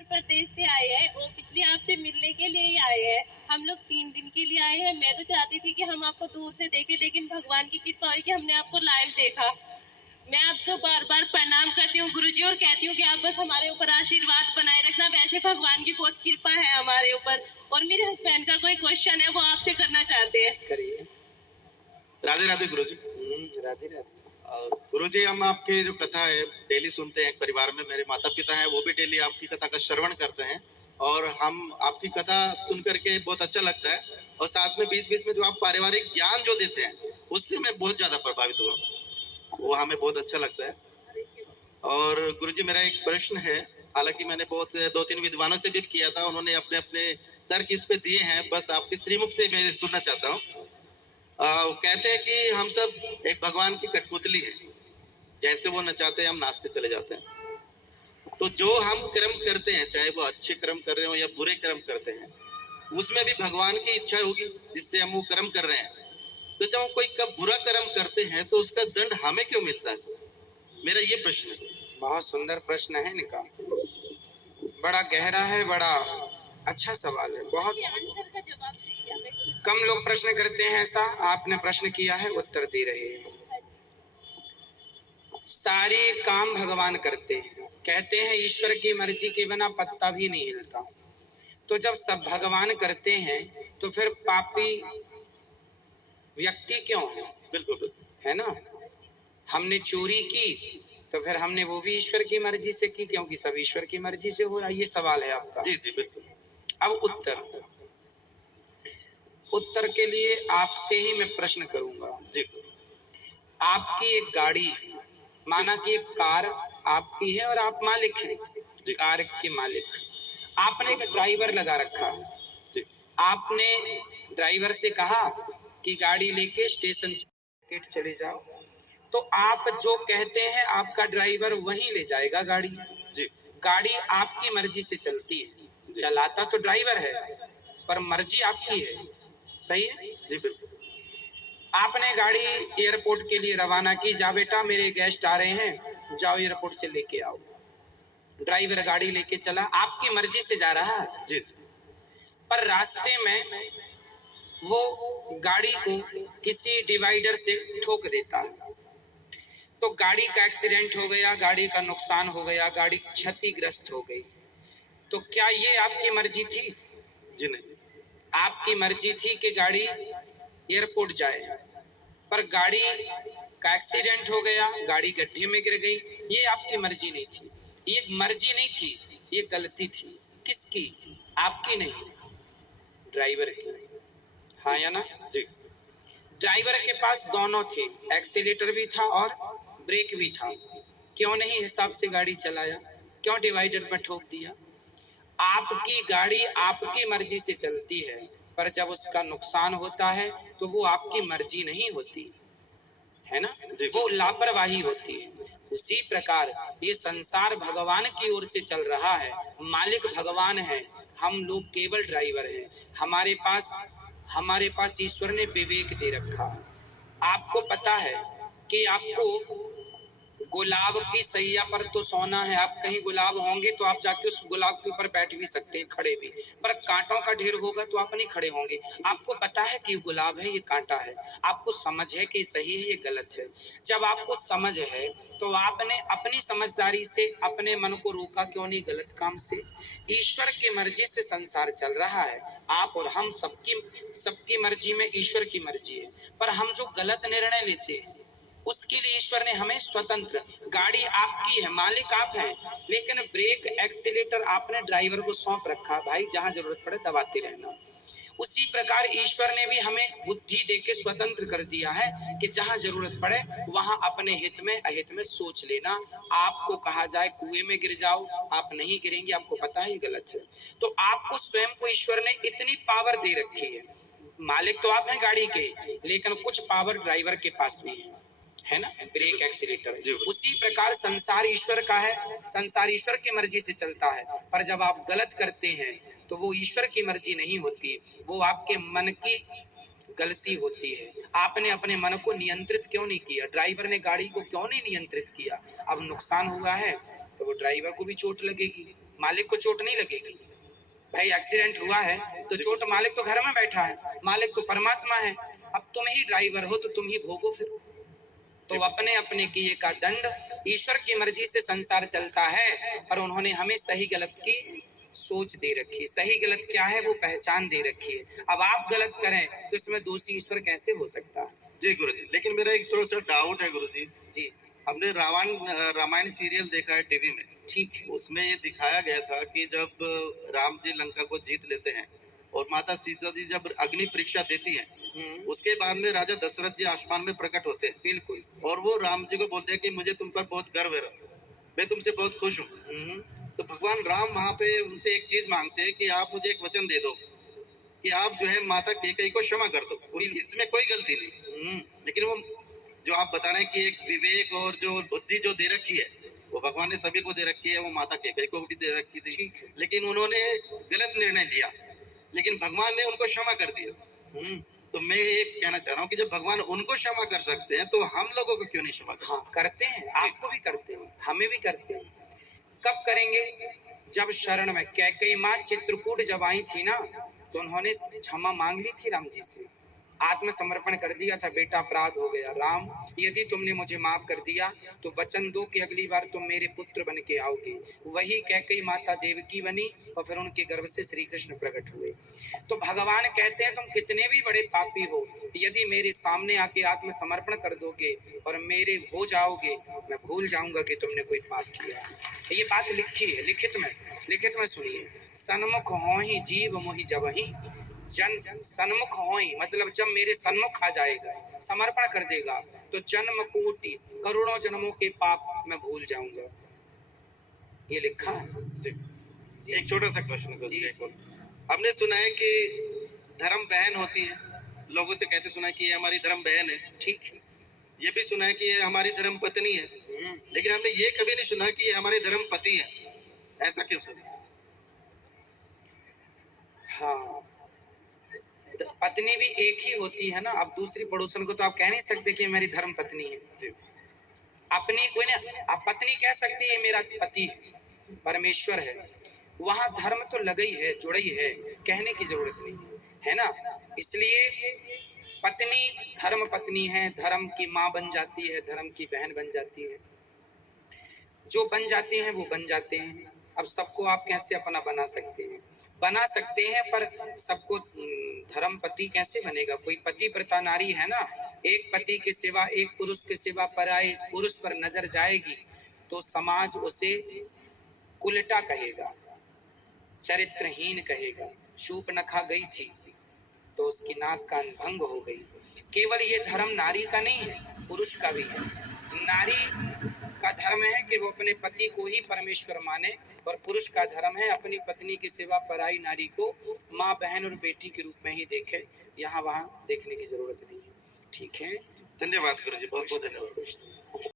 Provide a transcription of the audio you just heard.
उत्तर प्रदेश से आए हैं और इसलिए आपसे मिलने के लिए ही आए हैं। हम लोग 3 दिन के लिए आए हैं। मैं तो चाहती थी कि हम आपको दूर से देखें, लेकिन भगवान की कृपा हुई कि हमने आपको लाइव देखा। मैं आपको बार बार प्रणाम करती हूँ गुरुजी, और कहती हूँ कि आप बस हमारे ऊपर आशीर्वाद बनाए रखना। वैसे भगवान की बहुत कृपा है हमारे ऊपर। और मेरे हस्बैंड का कोई क्वेश्चन है, वो आपसे करना चाहते हैं। करिए। राधे राधे गुरुजी। राधे राधे। गुरुजी, हम आपकी जो कथा है डेली सुनते हैं। एक परिवार में मेरे माता पिता हैं, वो भी डेली आपकी कथा का श्रवण करते हैं, और हम आपकी कथा सुन करके बहुत अच्छा लगता है। और साथ में बीच बीच में जो आप पारिवारिक ज्ञान जो देते हैं, उससे मैं बहुत ज्यादा प्रभावित हुआ, वो हमें बहुत अच्छा लगता है। और गुरुजी, मेरा एक प्रश्न है। हालांकि मैंने बहुत 2-3 विद्वानों से भी किया था, उन्होंने अपने अपने तर्क इस पे दिए हैं, बस आपके श्रीमुख से मैं सुनना चाहता हूँ। कहते हैं कि हम सब एक भगवान की कठपुतली है, जैसे वो नचाते हैं हम नाचते चले जाते हैं। तो जो हम कर्म करते हैं, चाहे वो अच्छे कर्म कर रहे हो या बुरे कर्म करते हैं, उसमें भी भगवान की इच्छा होगी जिससे हम वो कर्म कर रहे हैं। तो जब हम कोई बुरा कर्म करते हैं तो उसका दंड हमें क्यों मिलता है सर? मेरा ये प्रश्न है। बहुत सुंदर प्रश्न है इनका, बड़ा गहरा है, बड़ा अच्छा सवाल है। बहुत कम लोग प्रश्न करते हैं ऐसा, आपने प्रश्न किया है, उत्तर दे रहे हैं। सारे काम भगवान करते हैं। कहते हैं ईश्वर की मर्जी के बिना पत्ता भी नहीं हिलता। तो जब सब भगवान करते हैं तो फिर पापी व्यक्ति क्यों है? बिल्कुल बिल्कुल। है ना? हमने चोरी की तो फिर हमने वो भी ईश्वर की मर्जी से की, क्योंकि सब ईश्वर की मर्जी से हो रहा है। ये सवाल है आपका। जी जी बिल्कुल। अब उत्तर के लिए आपसे ही मैं प्रश्न करूंगा। जी। आपकी एक गाड़ी है, माना कि एक कार आपकी है और आप मालिक हैं, कार के मालिक। आपने एक ड्राइवर लगा रखा है। जी। आपने ड्राइवर से कहा कि गाड़ी लेके स्टेशन चले जाओ, तो आप जो कहते हैं आपका ड्राइवर वहीं ले जाएगा गाड़ी। जी। गाड़ी आपकी मर्जी से चलती है, चलाता तो ड्राइवर है पर मर्जी आपकी है। सही है? जी बिल्कुल। आपने गाड़ी एयरपोर्ट के लिए रवाना की, जा बेटा मेरे गेस्ट आ रहे हैं, जाओ एयरपोर्ट से लेके आओ। ड्राइवर गाड़ी लेके चला, आपकी मर्जी से जा रहा है। जी। पर रास्ते में वो गाड़ी को किसी डिवाइडर से ठोक देता है, तो गाड़ी का एक्सीडेंट हो गया, गाड़ी का नुकसान हो गया, गाड़ी क्षतिग्रस्त हो गई। तो क्या ये आपकी मर्जी थी? जी नहीं। आपकी मर्जी थी कि गाड़ी एयरपोर्ट जाए, पर गाड़ी का एक्सीडेंट हो गया, गाड़ी गड्ढे में गिर गई। ये आपकी मर्जी नहीं थी, ये मर्जी नहीं थी, ये गलती थी। किसकी? आपकी नहीं, ड्राइवर की। हाँ या ना? जी। ड्राइवर के पास दोनों थे, एक्सीलेटर भी था और ब्रेक भी था। क्यों नहीं हिसाब से गाड़ी चलाया? क्यों डिवाइडर पर ठोक दिया? आपकी गाड़ी आपकी मर्जी से चलती है, पर जब उसका नुकसान होता है तो वो आपकी मर्जी नहीं होती है ना, वो लापरवाही होती है। उसी प्रकार ये संसार भगवान की ओर से चल रहा है, मालिक भगवान है, हम लोग केवल ड्राइवर हैं। हमारे पास ईश्वर ने विवेक दे रखा है। आपको पता है कि आपको गुलाब की सैया पर तो सोना है, आप कहीं गुलाब होंगे तो आप जाके उस गुलाब के ऊपर बैठ भी सकते हैं, खड़े भी। पर कांटों का ढेर होगा तो आप नहीं खड़े होंगे। आपको पता है कि ये गुलाब है, ये कांटा है, आपको समझ है कि सही है, ये गलत है। जब आपको समझ है तो आपने अपनी समझदारी से अपने मन को रोका क्यों नहीं गलत काम से? ईश्वर की मर्जी से संसार चल रहा है। आप और हम सबकी मर्जी में ईश्वर की मर्जी है, पर हम जो गलत निर्णय लेते हैं उसके लिए ईश्वर ने हमें स्वतंत्र, गाड़ी आपकी है, मालिक आप हैं, लेकिन ब्रेक एक्सीलेटर आपने ड्राइवर को सौंप रखा, भाई जहां जरूरत पड़े दबाते रहना। उसी प्रकार ईश्वर ने भी हमें बुद्धि देके स्वतंत्र कर दिया है कि जहां जरूरत पड़े वहां अपने हित में अहित में सोच लेना। आपको कहा जाए कुएं में गिर जाओ, आप नहीं गिरेंगे, आपको पता है ये गलत है। तो आपको स्वयं को ईश्वर ने इतनी पावर दे रखी है। मालिक तो आप हैं गाड़ी के, लेकिन कुछ पावर ड्राइवर के पास भी है ना, ब्रेक एक्सीलेटर। उसी प्रकार संसार ईश्वर का है, संसार ईश्वर की मर्जी से चलता है, पर जब आप गलत करते हैं तो वो ईश्वर की मर्जी नहीं होती, वो आपके मन की गलती होती है। आपने अपने मन को नियंत्रित क्यों नहीं किया? ड्राइवर ने गाड़ी को क्यों नहीं नियंत्रित किया? अब नुकसान हुआ है तो वो ड्राइवर को भी चोट लगेगी, मालिक को चोट नहीं लगेगी। भाई एक्सीडेंट हुआ है तो चोट, मालिक तो घर में बैठा है, मालिक तो परमात्मा है। अब तुम ही ड्राइवर हो तो तुम ही भोगो फिर। तो अपने अपने किए का दंड, ईश्वर की मर्जी से संसार चलता है, पर उन्होंने हमें सही गलत की सोच दे रखी है। सही गलत क्या है वो पहचान दे रखी है। अब आप गलत करें तो इसमें दोषी ईश्वर कैसे हो सकता है? जी गुरुजी, लेकिन मेरा एक थोड़ा सा डाउट है गुरुजी। जी हमने रामायण सीरियल देखा है टीवी में। ठीक है। उसमें ये दिखाया गया था कि जब राम जी लंका को जीत लेते हैं और माता सीता जी जब अग्नि परीक्षा देती हैं, उसके बाद में राजा दशरथ जी आसमान में प्रकट होते हैं। बिल्कुल। और वो राम जी को बोलते हैं कि मुझे तुम पर बहुत गर्व है, मैं तुमसे बहुत खुश हूँ। तो भगवान राम वहां पे उनसे एक चीज मांगते हैं कि आप मुझे एक वचन दे दो कि आप जो है माता कैकेयी को क्षमा कर दो, इसमें कोई गलती नहीं। लेकिन वो जो आप बता रहे हैं कि एक विवेक और जो बुद्धि जो दे रखी है वो भगवान ने सभी को दे रखी है, वो माता कैकेयी को भी दे रखी थी। ठीक है। लेकिन उन्होंने गलत निर्णय लिया, लेकिन भगवान ने उनको क्षमा कर दिया। तो मैं ये कहना चाह रहा हूँ कि जब भगवान उनको क्षमा कर सकते हैं तो हम लोगों को क्यों नहीं क्षमा कर? हाँ करते हैं, आपको भी करते हैं, हमें भी करते हैं। कब करेंगे? जब शरण में कैकेयी माँ चित्रकूट जब आई थी ना, तो उन्होंने क्षमा मांग ली थी राम जी से, आत्मसमर्पण कर दिया था, बेटा अपराध हो गया, राम यदि तुमने मुझे माफ कर दिया तो वचन दो कि अगली बार तुम मेरे पुत्र बन के आओगे। वही कैकेयी माता देवकी बनी और फिर उनके गर्भ से श्री कृष्ण प्रकट हुए। तो भगवान कहते हैं तुम कितने भी बड़े पापी हो, यदि मेरे सामने आके आत्मसमर्पण कर दोगे और मेरे हो जाओगे, मैं भूल जाऊंगा कि तुमने कोई पाप किया। ये बात लिखी है, लिखित में सुनिए। सन्मुख होहि जीव मोहि जबहि, जन सन्मुख होई मतलब जब मेरे सन्मुख आ जाएगा, समर्पण कर देगा, तो जन्म कोटि करोड़ों जन्मों के पाप मैं भूल जाऊंगा। ये लिखा है। जी। एक छोटा सा क्वेश्चन जी। हमने सुना है कि धर्म बहन होती है, लोगों से कहते सुना है कि ये हमारी धर्म बहन है। ठीक है। ये भी सुना है कि ये हमारी धर्म पत्नी है, लेकिन हमने ये कभी नहीं सुना कि ये हमारे धर्म पति है। ऐसा क्यों सर? हाँ, पत्नी भी एक ही होती है ना। अब दूसरी पड़ोसन को तो आप कह नहीं सकते कि मेरी धर्म पत्नी है। अपनी कोई नहीं, आप पत्नी कह सकती है मेरा पति है, परमेश्वर है। वहां धर्म तो लगा ही है, जुड़ा ही है, कहने की जरूरत नहीं है ना। इसलिए पत्नी धर्म पत्नी है, धर्म की माँ बन जाती है, धर्म की बहन बन जाती है, जो बन जाते हैं वो बन जाते हैं। अब सबको आप कैसे अपना बना सकते हैं? बना सकते हैं, पर सबको धर्म पति कैसे बनेगा? कोई पति प्रता नारी है ना, एक पति के सिवा, एक पुरुष के सिवा पराये पुरुष पर नजर जाएगी तो समाज उसे कुलटा कहेगा, चरित्रहीन कहेगा। शूर्पणखा गई थी तो उसकी नाक कान भंग हो गई। केवल ये धर्म नारी का नहीं है, पुरुष का भी है। नारी का धर्म है कि वो अपने पति को ही परमेश्वर माने, और पुरुष का धर्म है अपनी पत्नी के सिवा पराई नारी को माँ, बहन और बेटी के रूप में ही देखे। यहाँ वहाँ देखने की जरूरत नहीं है। ठीक है, धन्यवाद गुरुजी, बहुत बहुत धन्यवाद।